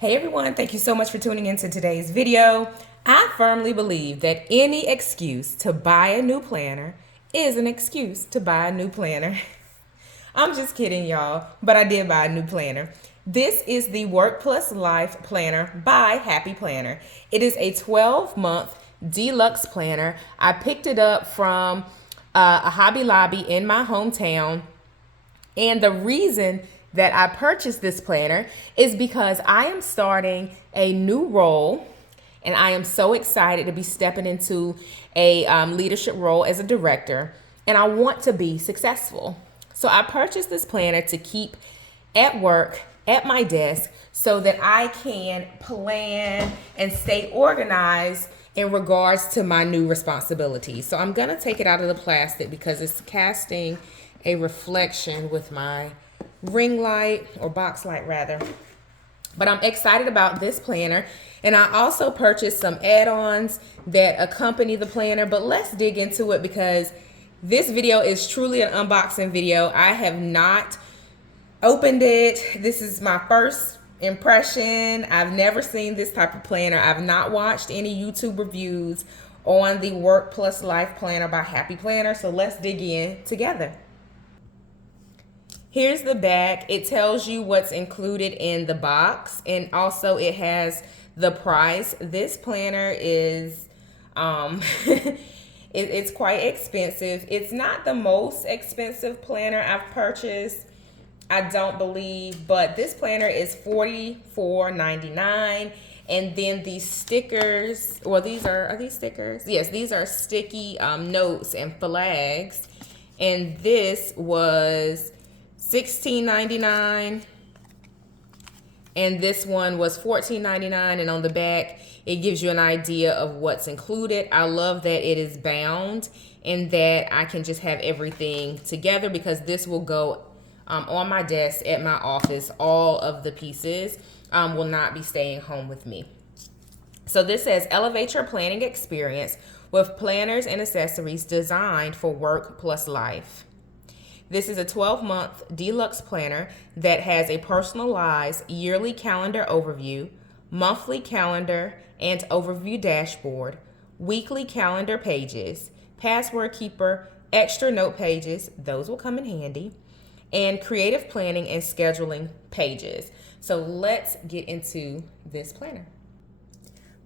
Hey everyone, thank you so much for tuning into today's video. I firmly believe that any excuse to buy a new planner is an excuse to buy a new planner. I'm just kidding, y'all, but I did buy a new planner. This is the Work Plus Life Planner by Happy Planner. It is a 12-month deluxe planner. I picked it up from a Hobby Lobby in my hometown. And the reason that I purchased this planner is because I am starting a new role and I am so excited to be stepping into a leadership role as a director, and I want to be successful. So I purchased this planner to keep at work at my desk so that I can plan and stay organized in regards to my new responsibilities. So I'm gonna take it out of the plastic because it's casting a reflection with my ring light, or box light rather. But I'm excited about this planner, and I also purchased some add-ons that accompany the planner. But let's dig into it because this video is truly an unboxing video. I have not opened it. This is my first impression. I've never seen this type of planner. I've not watched any YouTube reviews on the Work Plus Life Planner by Happy Planner. So let's dig in together. Here's the back. It tells you what's included in the box, and also it has the price. This planner is it's quite expensive. It's not the most expensive planner I've purchased, I don't believe, but this planner is $44.99. And then these stickers, well, are these stickers? Yes, these are sticky notes and flags. And this was $16.99, and this one was $14.99. And on the back it gives you an idea of what's included. I love that it is bound and that I can just have everything together, because this will go on my desk at my office. All of the pieces will not be staying home with me. So this says, elevate your planning experience with planners and accessories designed for work plus life. This is a 12-month deluxe planner that has a personalized yearly calendar overview, monthly calendar and overview dashboard, weekly calendar pages, password keeper, extra note pages, those will come in handy, and creative planning and scheduling pages. So let's get into this planner.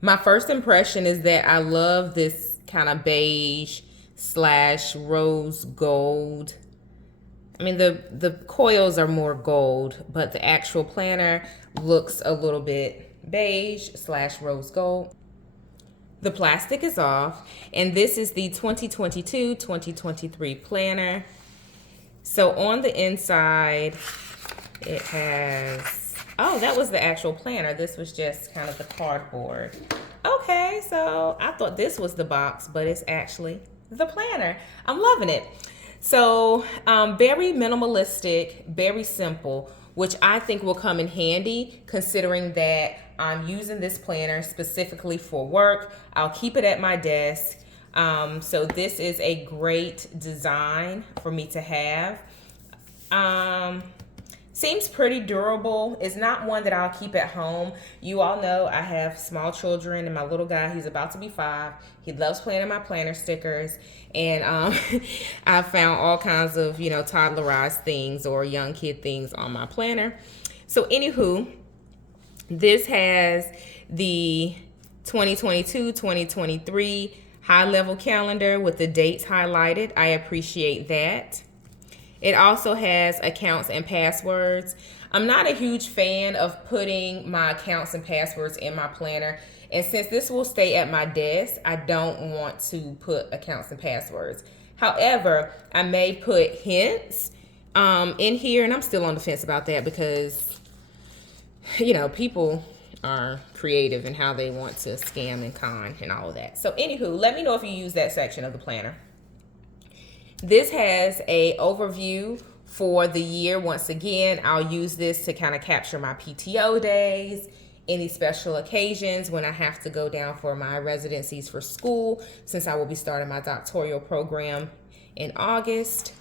My first impression is that I love this kind of beige / rose gold. I mean, the coils are more gold, but the actual planner looks a little bit beige / rose gold. The plastic is off, and this is the 2022-2023 planner. So on the inside, it has, oh, that was the actual planner. This was just kind of the cardboard. Okay, so I thought this was the box, but it's actually the planner. I'm loving it. So very minimalistic, very simple, which I think will come in handy considering that I'm using this planner specifically for work. I'll keep it at my desk. So this is a great design for me to have. Seems pretty durable. It's not one that I'll keep at home. You all know I have small children, and my little guy, he's about to be 5. He loves playing in my planner stickers, and I found all kinds of, toddlerized things or young kid things on my planner. So anywho, this has the 2022-2023 high-level calendar with the dates highlighted. I appreciate that. It also has accounts and passwords. I'm not a huge fan of putting my accounts and passwords in my planner. And since this will stay at my desk, I don't want to put accounts and passwords. However, I may put hints in here, and I'm still on the fence about that because, people are creative in how they want to scam and con and all of that. So anywho, let me know if you use that section of the planner. This has a overview for the year. Once again, I'll use this to kind of capture my PTO days, any special occasions when I have to go down for my residencies for school, since I will be starting my doctoral program in August.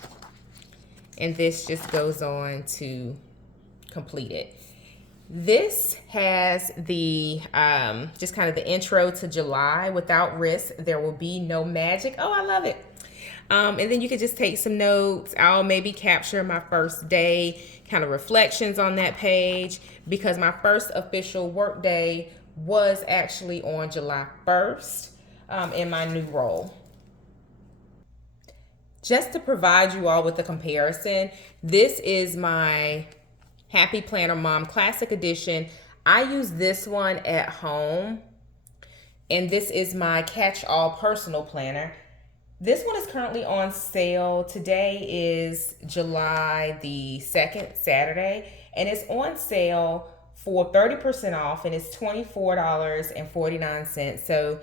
And this just goes on to complete it. This has the just kind of the intro to July. Without risk, there will be no magic. Oh, I love it. And then you can just take some notes. I'll maybe capture my first day, kind of reflections on that page, because my first official work day was actually on July 1st in my new role. Just to provide you all with a comparison, this is my Happy Planner Mom Classic Edition. I use this one at home, and this is my catch-all personal planner. This one is currently on sale. Today is July the 2nd, Saturday, and it's on sale for 30% off, and it's $24.49. So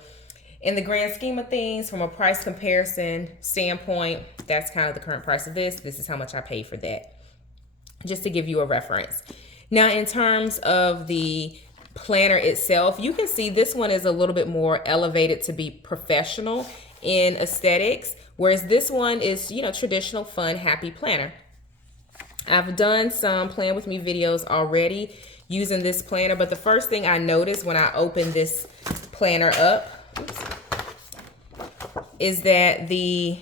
in the grand scheme of things, from a price comparison standpoint, that's kind of the current price of this. This is how much I paid for that, just to give you a reference. Now, in terms of the planner itself, you can see this one is a little bit more elevated to be professional in aesthetics, whereas this one is, you know, traditional, fun, happy planner. I've done some Plan With Me videos already using this planner, but the first thing I noticed when I opened this planner up is that the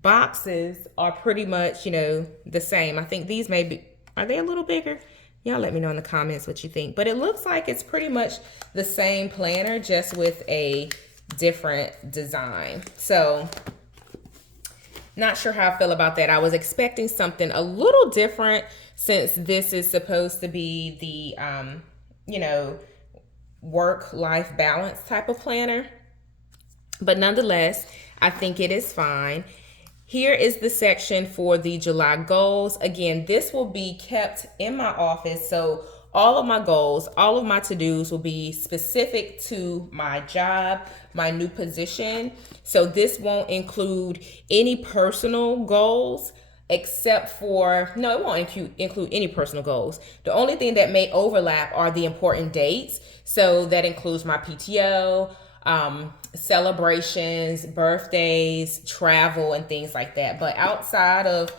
boxes are pretty much, you know, the same. I think these may be, are they a little bigger? Y'all let me know in the comments what you think. But it looks like it's pretty much the same planner, just with a different design. So not sure how I feel about that. I was expecting something a little different, since this is supposed to be the, you know, work-life balance type of planner. But nonetheless, I think it is fine. Here is the section for the July goals. Again, this will be kept in my office. So all of my goals, all of my to-dos will be specific to my job, my new position. So this won't include any personal goals, except for, no, it won't include any personal goals. The only thing that may overlap are the important dates. So that includes my PTO, celebrations, birthdays, travel, and things like that. But outside of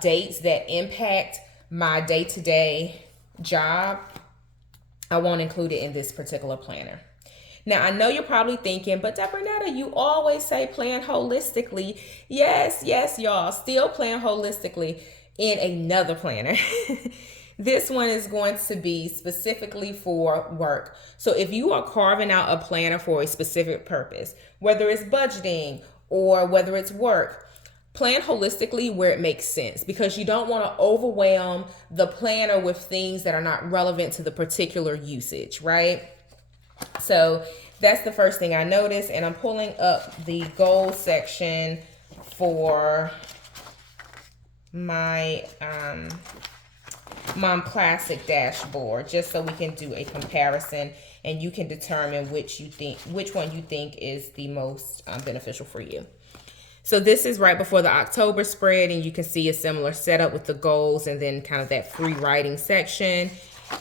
dates that impact my day-to-day job, I won't include it in this particular planner. Now, I know you're probably thinking, but Debronetta, you always say plan holistically. Yes, y'all, still plan holistically in another planner. This one is going to be specifically for work. So if you are carving out a planner for a specific purpose, whether it's budgeting or whether it's work, plan holistically where it makes sense, because you don't want to overwhelm the planner with things that are not relevant to the particular usage, right? So that's the first thing I noticed, and I'm pulling up the goal section for my Mom Classic dashboard, just so we can do a comparison and you can determine which one you think is the most beneficial for you. So this is right before the October spread, and you can see a similar setup with the goals and then kind of that free writing section.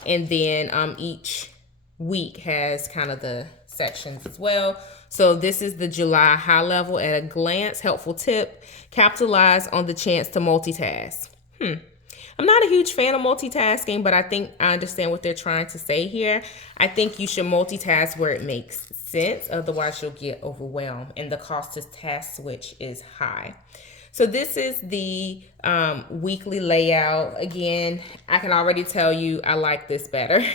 And then each week has kind of the sections as well. So this is the July high level at a glance, helpful tip: capitalize on the chance to multitask. I'm not a huge fan of multitasking, but I think I understand what they're trying to say here. I think you should multitask where it makes sense. Otherwise, you'll get overwhelmed, and the cost to task switch is high. So this is the weekly layout. Again, I can already tell you I like this better.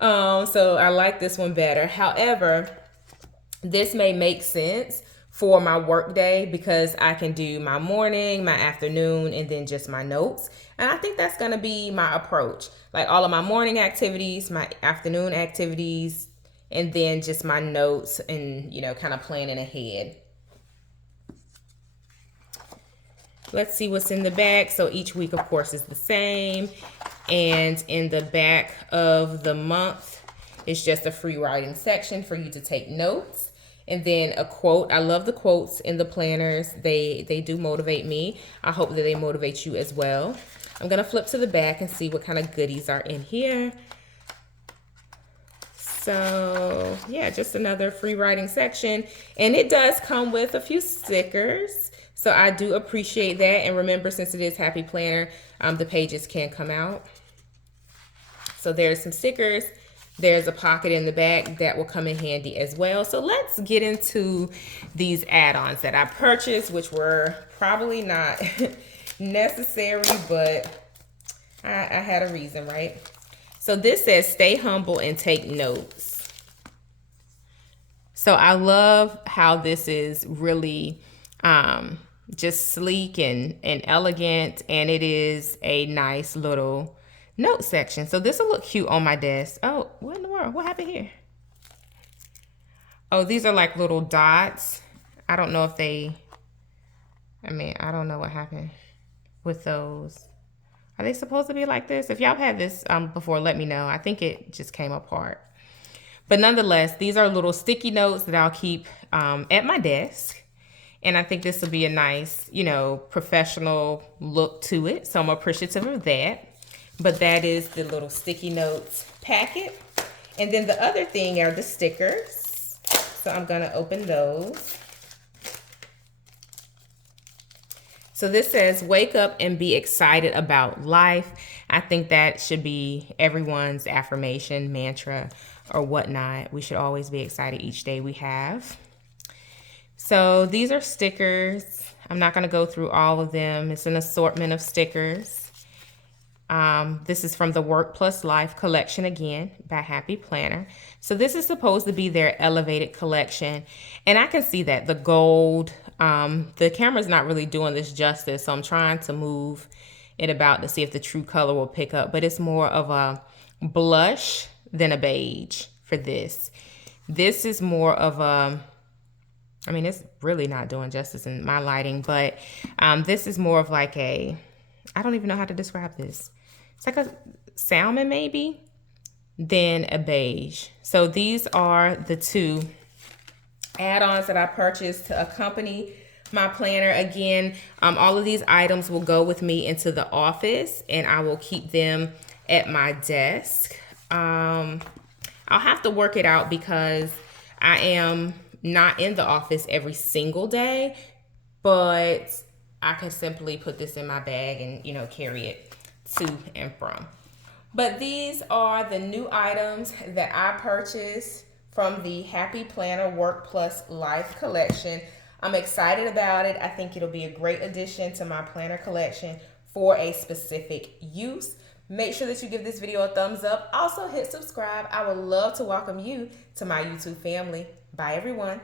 So I like this one better. However, this may make sense for my work day, because I can do my morning, my afternoon, and then just my notes. And I think that's going to be my approach. Like all of my morning activities, my afternoon activities, and then just my notes and, you know, kind of planning ahead. Let's see what's in the back. So each week, of course, is the same. And in the back of the month, it's just a free writing section for you to take notes. And then a quote. I love the quotes in the planners. They do motivate me. I hope that they motivate you as well. I'm going to flip to the back and see what kind of goodies are in here. So yeah, just another free writing section. And it does come with a few stickers. So I do appreciate that. And remember, since it is Happy Planner, the pages can come out. So there's some stickers. There's a pocket in the back that will come in handy as well. So let's get into these add-ons that I purchased, which were probably not necessary, but I had a reason, right? So this says stay humble and take notes. So I love how this is really just sleek and elegant, and it is a nice little note section. So this will look cute on my desk. Oh, what in the world? What happened here? Oh, these are like little dots. I don't know if they, I don't know what happened with those. Are they supposed to be like this? If y'all had this before, let me know. I think it just came apart. But nonetheless, these are little sticky notes that I'll keep at my desk. And I think this will be a nice, you know, professional look to it. So I'm appreciative of that. But that is the little sticky notes packet. And then the other thing are the stickers. So I'm going to open those. So this says, wake up and be excited about life. I think that should be everyone's affirmation, mantra, or whatnot. We should always be excited each day we have. So these are stickers. I'm not going to go through all of them. It's an assortment of stickers. This is from the Work Plus Life collection again by Happy Planner. So this is supposed to be their elevated collection. And I can see that the gold, the camera's not really doing this justice. So I'm trying to move it about to see if the true color will pick up. But it's more of a blush than a beige for this. This is more of a, it's really not doing justice in my lighting, but this is more of like a, I don't even know how to describe this. It's like a salmon maybe, than a beige. So these are the two add-ons that I purchased to accompany my planner. Again, all of these items will go with me into the office and I will keep them at my desk. I'll have to work it out because I am not in the office every single day, but I can simply put this in my bag and, you know, carry it to and from. But these are the new items that I purchased from the Happy Planner Work Plus Life collection. I'm excited about it. I think it'll be a great addition to my planner collection for a specific use. Make sure that you give this video a thumbs up. Also hit subscribe. I would love to welcome you to my YouTube family. Bye everyone.